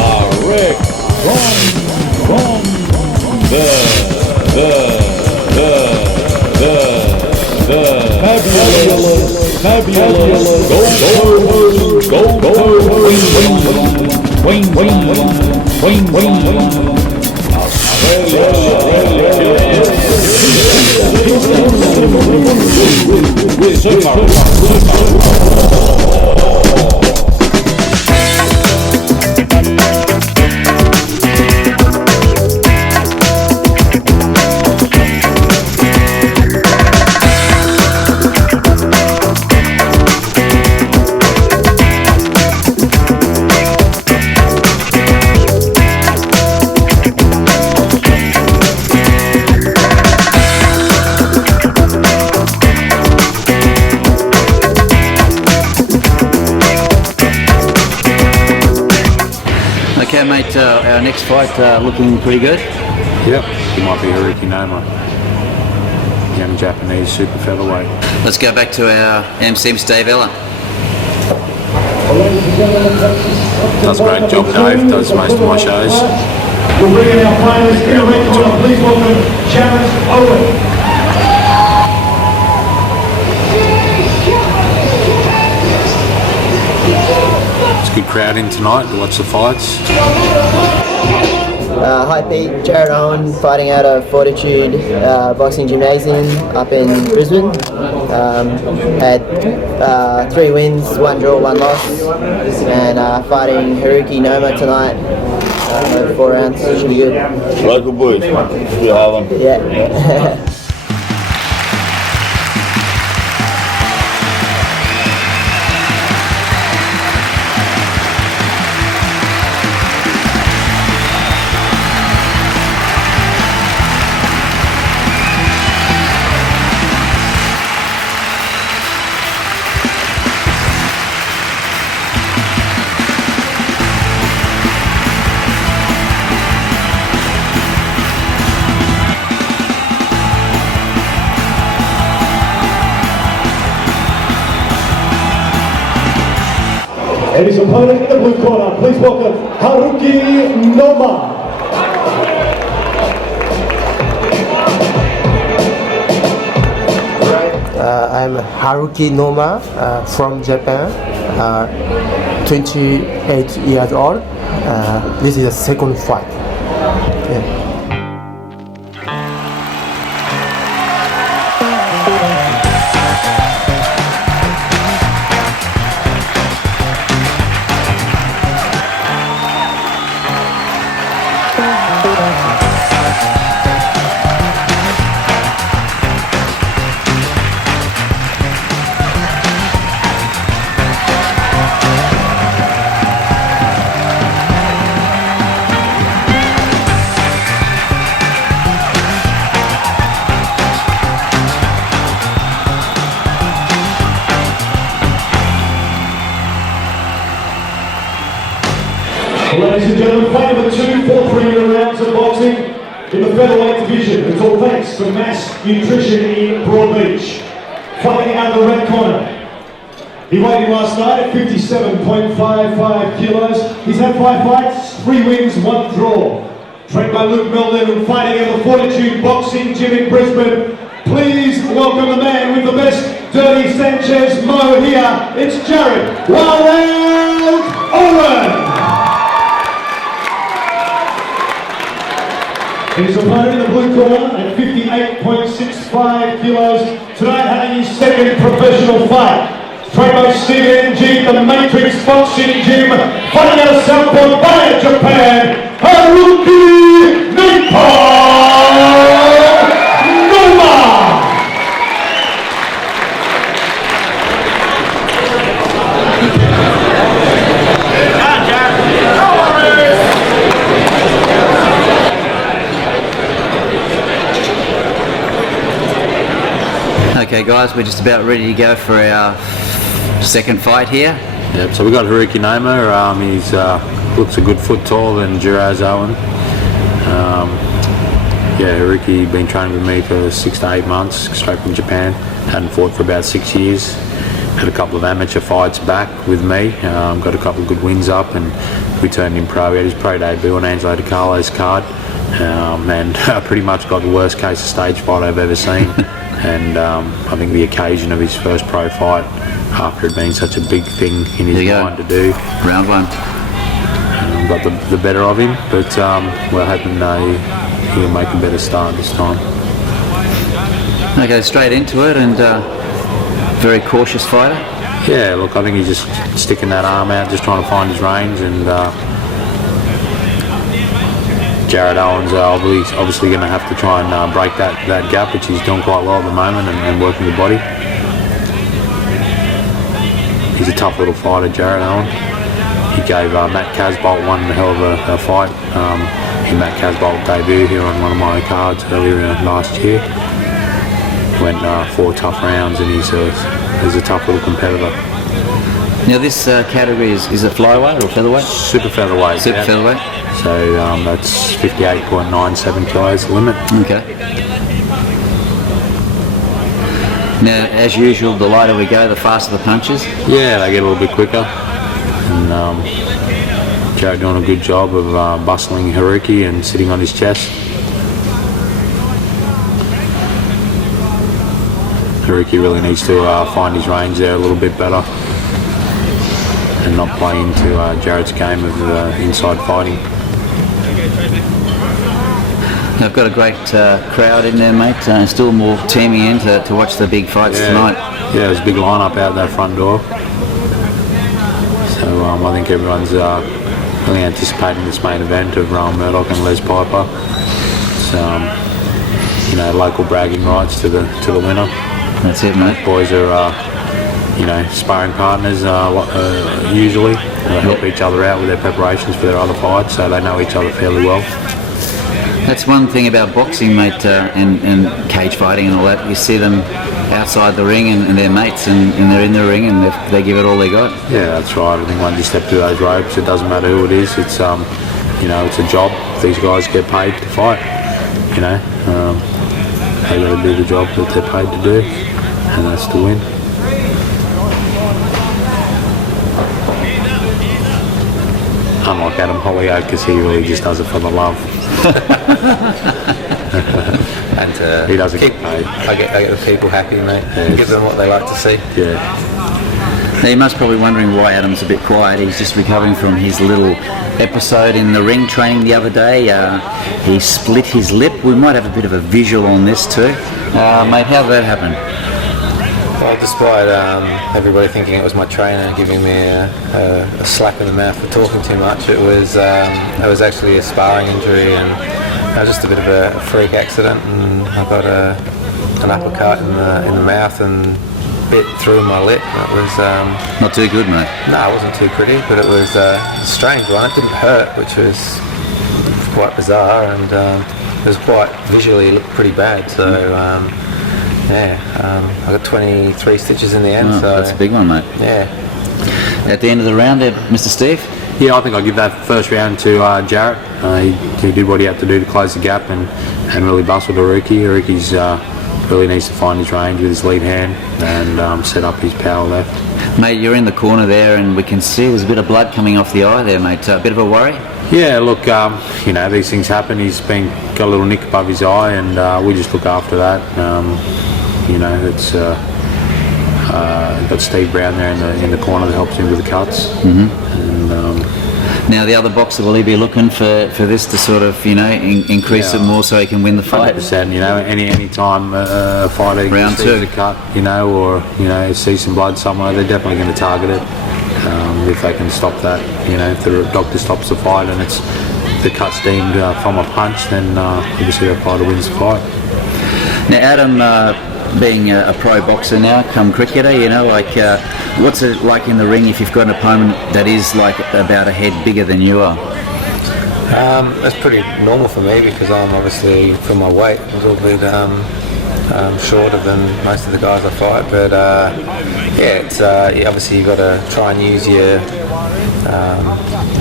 direct from the fabulous Okay, mate, our next fight looking pretty good. Yep, he might be Haruki Noma, young Japanese super featherweight. Let's go back to our MC, Dave Ella. Does a great job, Dave, does most of my shows. We'll bring in our finalists in a red corner. Please welcome Jared Owen. It's a good crowd in tonight to watch the fights. Hi Pete, Jared Owen, fighting out of Fortitude Boxing Gymnasium up in Brisbane. Had 3 wins, 1 draw, 1 loss, and fighting Haruki Noma tonight. 4 rounds, should be good. Local boys, we'll have them. Yeah. And his opponent in the blue corner, please welcome Haruki Noma. I'm Haruki Noma from Japan, 28 years old. This is the second fight. Yeah. Ladies and gentlemen, fight number 2 for 3 rounds of boxing in the featherweight division. It's all thanks to Mass Nutrition in Broadbeach. Fighting out of the red corner. He weighed in last night at 57.55 kilos. He's had 5 fights, 3 wins, 1 draw. Trained by Luke Melden and fighting at the Fortitude Boxing Gym in Brisbane. Please welcome the man with the best Dirty Sanchez Mo here. It's Jared Wild Owen. His opponent in the blue corner at 58.65 kilos. Tonight having his second professional fight. Trained by Stephen G, the Matrix Boxing Gym, fighting out of Southport Bay, Japan, Haruki Noma! Okay guys, we're just about ready to go for our second fight here. Yep, so we got Haruki Noma. He's looks a good foot taller than Jiraz Owen. Yeah, Haruki been training with me for 6 to 8 months, straight from Japan. Hadn't fought for about 6 years. had a couple of amateur fights back with me, got a couple of good wins up, and we turned him pro. He had his pro debut on Angelo Di Carlo's card, and pretty much got the worst case of stage fight I've ever seen. And I think the occasion of his first pro fight, after it being such a big thing in his mind to do, round one, got the better of him, but we're hoping he'll make a better start this time. Okay, straight into it, and very cautious fighter. Yeah, look, I think he's just sticking that arm out, just trying to find his range, and Jared Owen's obviously going to have to try and break that gap, which he's doing quite well at the moment, and working the body. He's a tough little fighter, Jared Owen. He gave Matt Casbolt one hell of a fight in Matt Casbolt's debut here on one of my cards earlier last year. Went 4 tough rounds, and he's a tough little competitor. Now this category is it flyweight or featherweight? Super featherweight. Super featherweight. So that's 58.97 kilos limit. Okay. Now, as usual, the lighter we go, the faster the punches. Yeah, they get a little bit quicker. And Jared doing a good job of bustling Haruki and sitting on his chest. Haruki really needs to find his range there a little bit better and not play into Jared's game of inside fighting. They've got a great crowd in there, mate. Still more teaming in to watch the big fights tonight. Yeah, there's a big lineup out that front door. So I think everyone's really anticipating this main event of Rowan Murdoch and Les Piper. So, local bragging rights to the winner. That's it, mate. Boys are, sparring partners usually. They help each other out with their preparations for their other fights, so they know each other fairly well. That's one thing about boxing, mate, and cage fighting and all that. You see them outside the ring and they're mates, and they're in the ring and they give it all they got. Yeah, that's right. I think once you step through those ropes, it doesn't matter who it is. It's it's a job. These guys get paid to fight. They got to do the job that they're paid to do, and that's to win. Unlike Adam Hollyoake, because he really just does it for the love. And he doesn't keep, get paid. I get the people happy, mate. Yes. Give them what they like to see. Yeah. Now you must probably wondering why Adam's a bit quiet. He's just recovering from his little episode in the ring training the other day. He split his lip. We might have a bit of a visual on this too. Mate, how did that happen? Well, despite everybody thinking it was my trainer giving me a slap in the mouth for talking too much, it was actually a sparring injury, and it was just a bit of a freak accident, and I got an uppercut in the mouth and bit through my lip. It was Not too good, mate. no, it wasn't too pretty, but it was a strange one. It didn't hurt, which was quite bizarre, and it was quite visually looked pretty bad. So. I got 23 stitches in the end. So that's a big one, mate. Yeah. At the end of the round there, Mr. Steve? Yeah, I think I'll give that first round to Jarrett. He did what he had to do to close the gap and really bustled Haruki. Haruki's really needs to find his range with his lead hand and set up his power left. Mate, you're in the corner there and we can see there's a bit of blood coming off the eye there, mate. A bit of a worry? Yeah, look, these things happen. He's got a little nick above his eye, and we just look after that. It's got Steve Brown there in the corner that helps him with the cuts. Mm-hmm. And, now the other boxer, will he be looking for this to sort of increase it more so he can win the fight? 100%. Any time a fighter round receives two a cut, or see some blood somewhere, they're definitely going to target it. If they can stop that, if the doctor stops the fight and the cut's deemed from a punch, then obviously that fighter wins the fight. Now Adam, being a pro boxer now, come cricketer, what's it like in the ring if you've got an opponent that is like about a head bigger than you are? That's pretty normal for me because I'm obviously, for my weight, a little bit shorter than most of the guys I fight. But obviously you've got to try and use your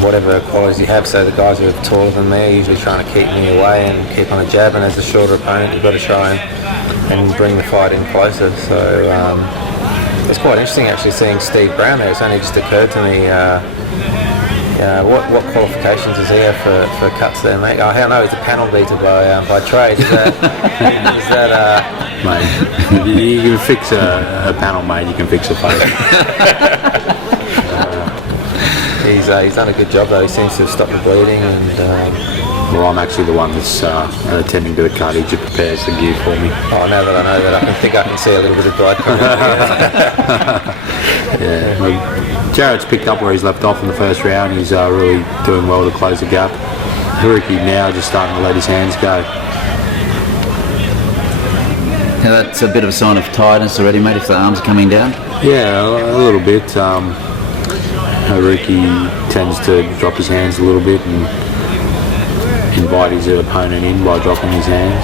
whatever qualities you have. So the guys who are taller than me are usually trying to keep me away and keep on a jab, and as a shorter opponent you've got to try and bring the fight in closer. So it's quite interesting actually seeing Steve Brown there. It's only just occurred to me. What qualifications does he have for cuts there, mate? Oh, hell no, he's a panel beater by trade. Is that? Is that? Mate, you can fix a panel, mate. You can fix a face. He's done a good job though. He seems to have stopped the bleeding and. Well, I'm actually the one that's attending to the cut. He just prepares the gear for me. Oh, now that I know that, I can see a little bit of blood coming out. Yeah, well, Jared's picked up where he's left off in the first round. He's really doing well to close the gap. Haruki now just starting to let his hands go. Now that's a bit of a sign of tiredness already, mate, if the arms are coming down. Yeah, a little bit. Haruki tends to drop his hands a little bit and invite his opponent in by dropping his hands.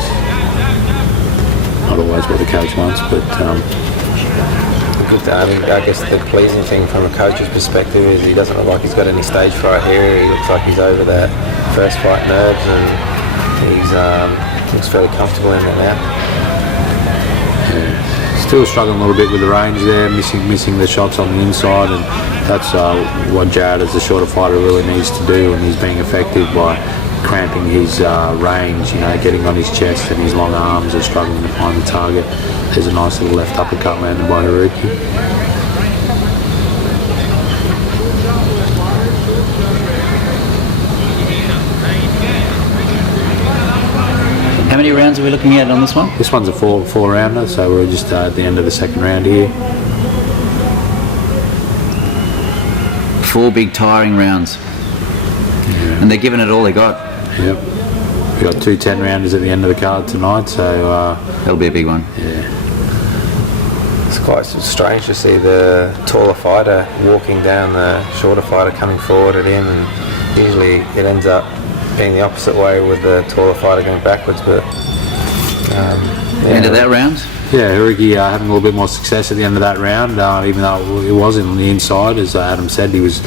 Not always what the coach wants, but good. I mean, I guess the pleasing thing from a coach's perspective is he doesn't look like he's got any stage fright here. He looks like he's over that first fight nerves, and he's looks fairly comfortable in it now. Yeah. Still struggling a little bit with the range there, missing the shots on the inside, and that's what Jared as the shorter fighter really needs to do, and he's being effective by cramping his range, getting on his chest and his long arms and struggling to find the target. There's a nice little left uppercut landed by Haruki. How many rounds are we looking at on this one? This one's a four rounder, so we're just at the end of the second round here. 4 big tiring rounds. Yeah. And they're giving it all they got. Yep. We've got 2 10-rounders at the end of the card tonight, so that'll be a big one. Yeah. It's quite strange to see the taller fighter walking down the shorter fighter coming forward at him, and usually it ends up being the opposite way with the taller fighter going backwards. But end of that round? Yeah, Haruki having a little bit more success at the end of that round, even though it was on the inside, as Adam said, he was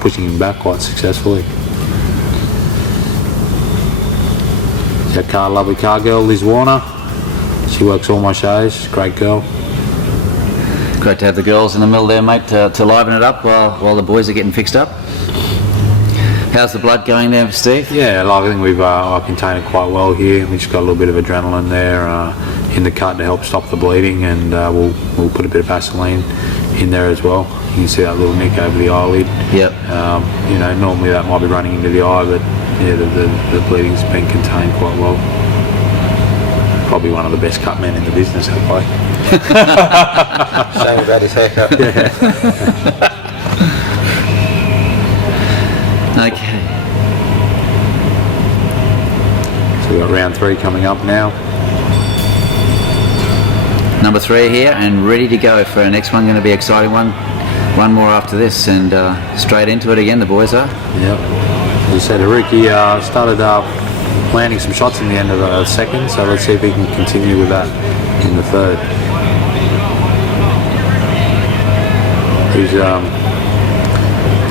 pushing him back quite successfully. That lovely car girl, Liz Warner. She works all my shows. She's a great girl. Great to have the girls in the middle there, mate, to liven it up while the boys are getting fixed up. How's the blood going there, Steve? Yeah, I think we've contained it quite well here. We just got a little bit of adrenaline there in the cut to help stop the bleeding, and we'll put a bit of Vaseline in there as well. You can see that little nick over the eyelid. Yep. Normally that might be running into the eye, but yeah, the bleeding's been contained quite well. Probably one of the best cut men in the business, hopefully. Shame about his haircut. Yeah. Okay. So we've got round 3 coming up now. Number 3 here and ready to go for our next one. Going to be an exciting one. One more after this, and straight into it again, the boys are. Yep. As you said, Haruki started landing some shots in the end of the second, so let's see if he can continue with that in the third.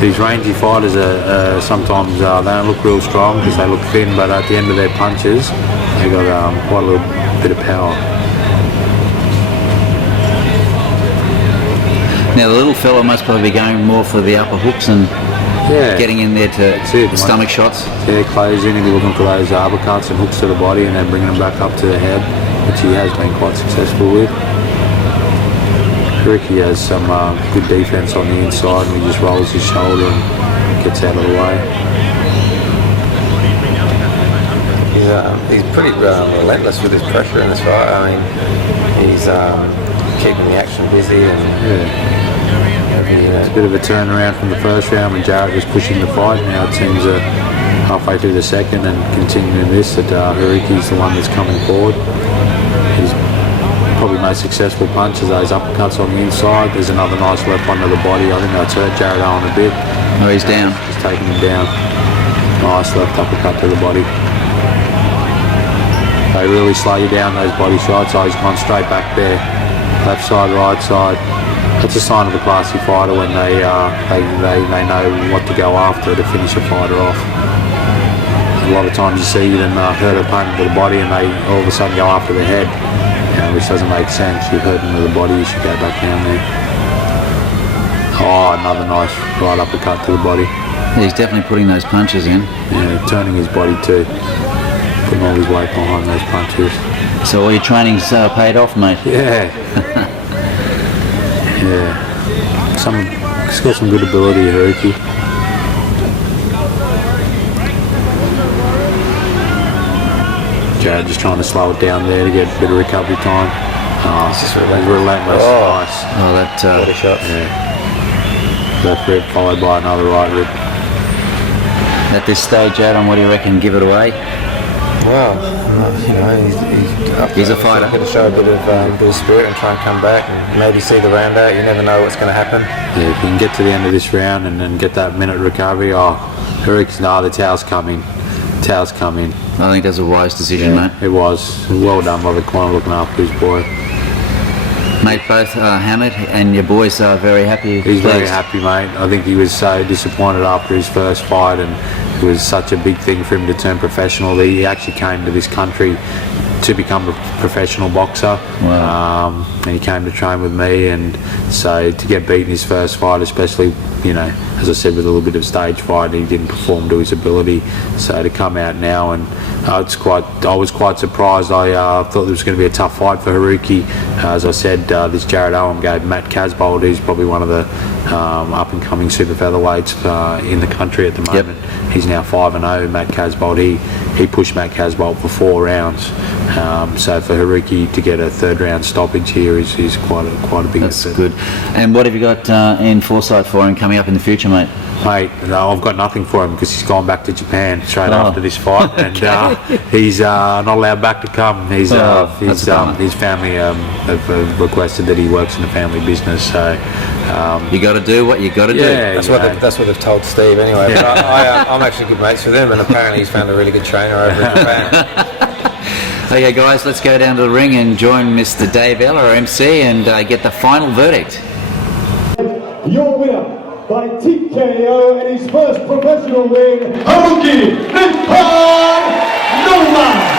These rangy fighters are sometimes they don't look real strong because they look thin, but at the end of their punches, they got quite a little bit of power. Now the little fella must probably be going more for the upper hooks and getting in there to stomach shots. Yeah, closing and looking for those uppercuts and hooks to the body and then bringing them back up to the head, which he has been quite successful with. Haruki has some good defense on the inside, and he just rolls his shoulder and gets out of the way. He's pretty relentless with his pressure in this fight. I mean, he's keeping the action busy, and it's a bit of a turnaround from the first round when Jared was pushing the fight. Now it seems halfway through the second and continuing this that Haruki's the one that's coming forward. He's probably most successful punches those uppercuts on the inside. There's another nice left one to the body. I think that's hurt Jared Owen a bit. Oh, he's down. Just taking him down. Nice left uppercut to the body. They really slow you down, those body shots. Oh, he's gone straight back there. Left side, right side. That's a sign of a classy fighter when they know what to go after to finish a fighter off. A lot of times you see them hurt an opponent to the body and they all of a sudden go after the head, which doesn't make sense. You hurt them to the body, you should go back down there. Oh, another nice right uppercut to the body. He's definitely putting those punches in. Yeah, turning his body too. Putting all his weight behind those punches. So all your training's paid off, mate. Yeah. Yeah. He's got some good ability, Haruki. Jared just trying to slow it down there to get a bit of recovery time. Oh, it's just relentless. Nice. Oh, that What a shot. Yeah. Left rib followed by another right rib. at this stage, Adam, what do you reckon? Give it away? Well, you know, He's a fighter. Going to show a bit of spirit and try and come back and maybe see the round out. You never know what's going to happen. Yeah, if you can get to the end of this round and then get that minute recovery, Eric's, the towel's coming. Towel's coming. I think that's a wise decision, mate. It was. Well done by the corner looking after his boy. Mate, both Hamid and your boys are very happy. He's very pleased. happy, mate. I think he was so disappointed after his first fight, and it was such a big thing for him to turn professional. He actually came to this country to become a professional boxer. Wow. And he came to train with me, and so to get beaten his first fight, especially, you know, as I said, with a little bit of stage fight, he didn't perform to his ability. So to come out now, and I was quite surprised. I thought there was going to be a tough fight for Haruki. As I said, this Jared Owen gave Matt Casbold, who's probably one of the up-and-coming super featherweights in the country at the moment. Yep. He's now 5-0. Matt Casbold, he pushed Matt Casbold for 4 rounds. So for Haruki to get a third round stoppage here is quite a big That's effort. good. And what have you got in foresight for him coming up in the future, mate? Mate, no, I've got nothing for him because he's gone back to Japan straight after this fight, and he's not allowed back to come. His family have requested that he works in a family business. So you got to do what you got to do. That's what they've told Steve anyway. But I'm actually good mates with him, and apparently he's found a really good trainer over in Japan. Okay, guys, let's go down to the ring and join Mr. Dave Ell, our MC, and get the final verdict. Your winner by TKO and his first professional win, Haruki Nippon Noma.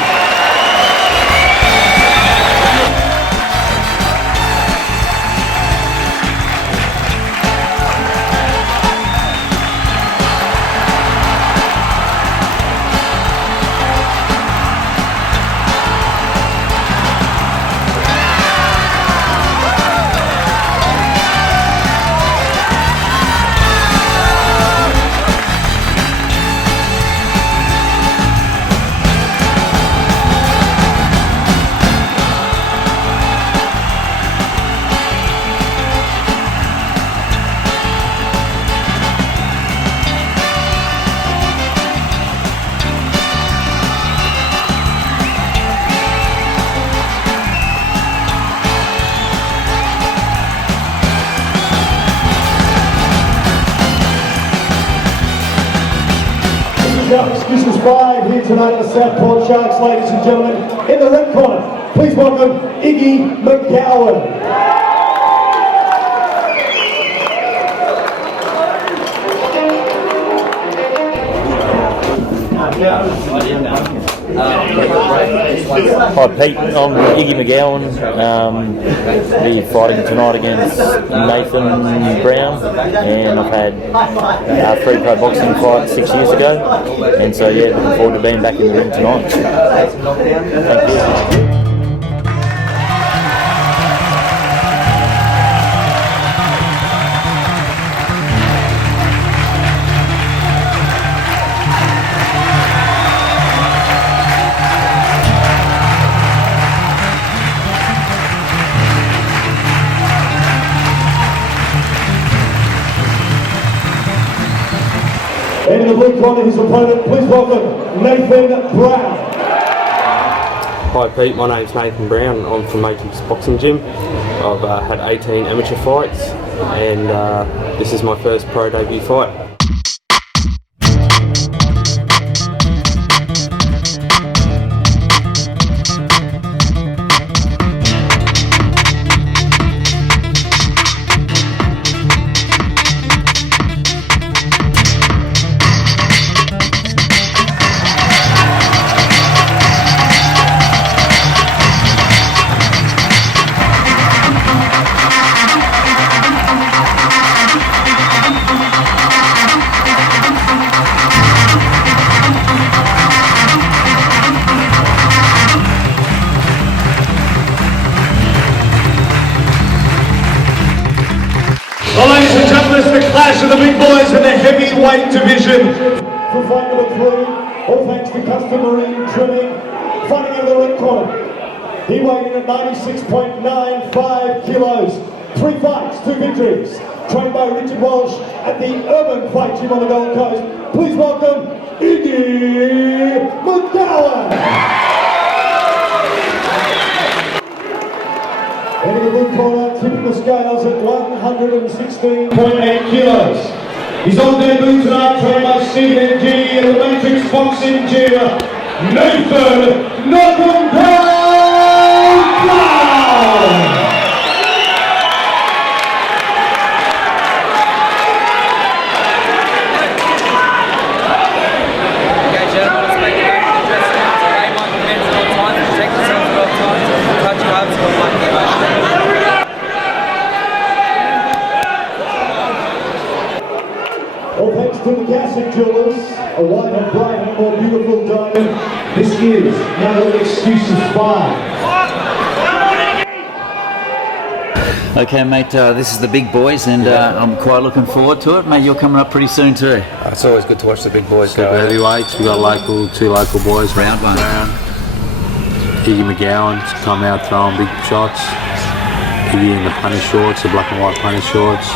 This is five here tonight at the Southport Sharks, ladies and gentlemen. In the red corner, please welcome Iggy McGowan. Hi Pete, I'm Iggy McGowan. Be fighting tonight against Nathan Brown, and I've had 3 pro boxing fights 6 years ago, and so yeah, looking forward to being back in the ring tonight. Thank you. And in the blue corner, his opponent, please welcome Nathan Brown. Hi Pete, my name's Nathan Brown. I'm from Matrix Boxing Gym. I've had 18 amateur fights, and this is my first pro debut fight. clash of the big boys in the heavyweight division. For fight number 3, all thanks to customary trimming, fighting out of the red corner. He weighed in at 96.95 kilos. 3 fights, 2 victories. Trained by Richard Walsh at the Urban Fight Gym on the Gold Coast. Please welcome Iggy McGowan. And in the blue corner, tipping the scales at 116.8 kilos. He's on debut tonight, trained by CNG in the Matrix Boxing Gym, Nathan Knock'em Down Brown. All thanks to the Gassick Jewelers, a white and bright and more beautiful diamond. This is No Excuses 5. Okay, mate, this is the big boys, and I'm quite looking forward to it. Mate, you're coming up pretty soon too. It's always good to watch the big boys Super go. heavyweights, we got two local boys. Round 1. Iggy McGowan's come out throwing big shots. Iggy in the punish shorts, the black and white punish shorts.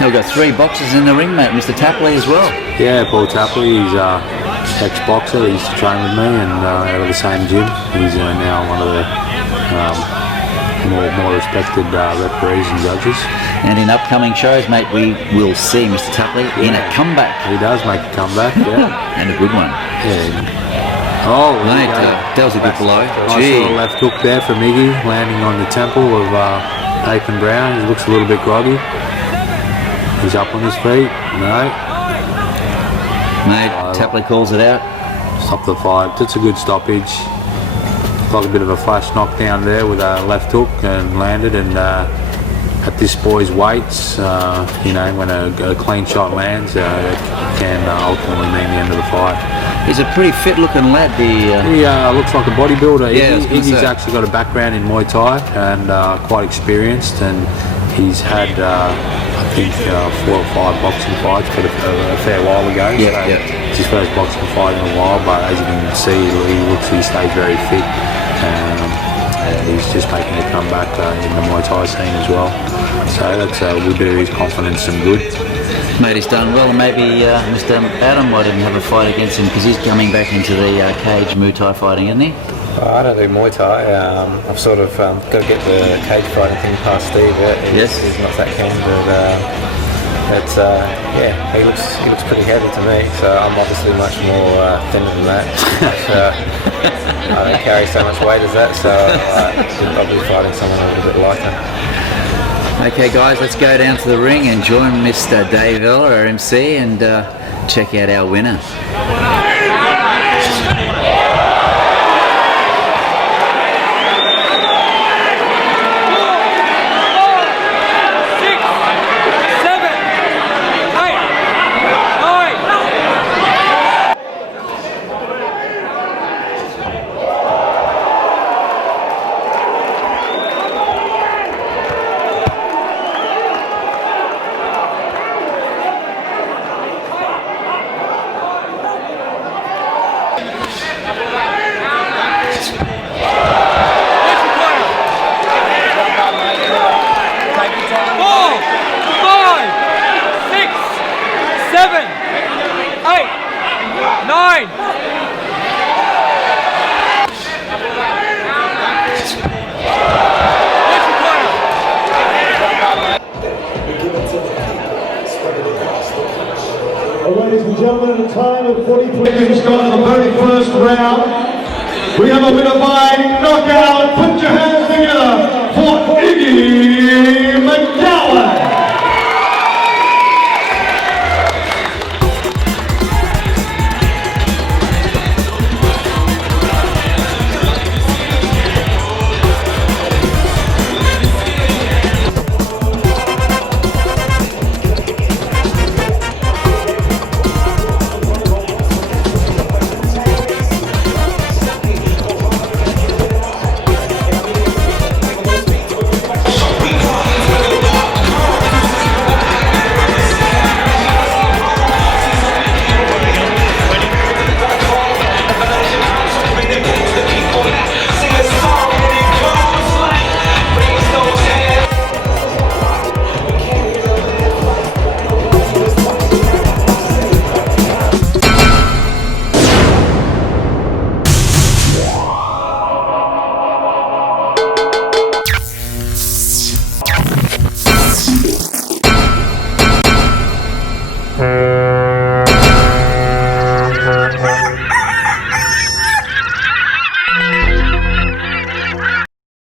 Now we've got 3 boxers in the ring, mate. Mr. Tapley as well. Yeah, Paul Tapley, he's ex-boxer. He used to train with me and out of the same gym. He's now one of the more respected referees and judges. And in upcoming shows, mate, we will see Mr. Tapley in a comeback. He does make a comeback, yeah. And a good one. Yeah. Oh, mate, that was a good blow. Nice little left hook there from Iggy, landing on the temple of Nathan Brown. He looks a little bit groggy. He's up on his feet. No. Mate, Tapley calls it out. Stop the fight. It's a good stoppage. Like a bit of a flash knockdown there with a left hook and landed. And at this boy's weights, when a clean shot lands, it can ultimately mean the end of the fight. He's a pretty fit-looking lad. He looks like a bodybuilder. Yeah, Iggy's actually got a background in Muay Thai and quite experienced. And he's had, I think, 4 or 5 boxing fights, but a fair while ago. It's his first boxing fight in a while, but as you can see, he stays very fit. He's just making a comeback in the Muay Thai scene as well. So that's will do his confidence some good. Mate, he's done well, and maybe Mr. Adam might even have a fight against him because he's coming back into the cage Muay Thai fighting, isn't he? I don't do Muay Thai. I've sort of got to get the cage fighting thing past Steve. He's not that keen, but he looks pretty heavy to me. So I'm obviously much more thinner than that. I don't carry so much weight as that, so I'll be fighting someone a little bit lighter. Okay, guys, let's go down to the ring and join Mr. Dave Eller, our MC, and check out our winner. 9. Ladies and gentlemen, at a time of 43 seconds gone in the very first round, we have a winner by knockout. Put your hands together for Iggy McGowan.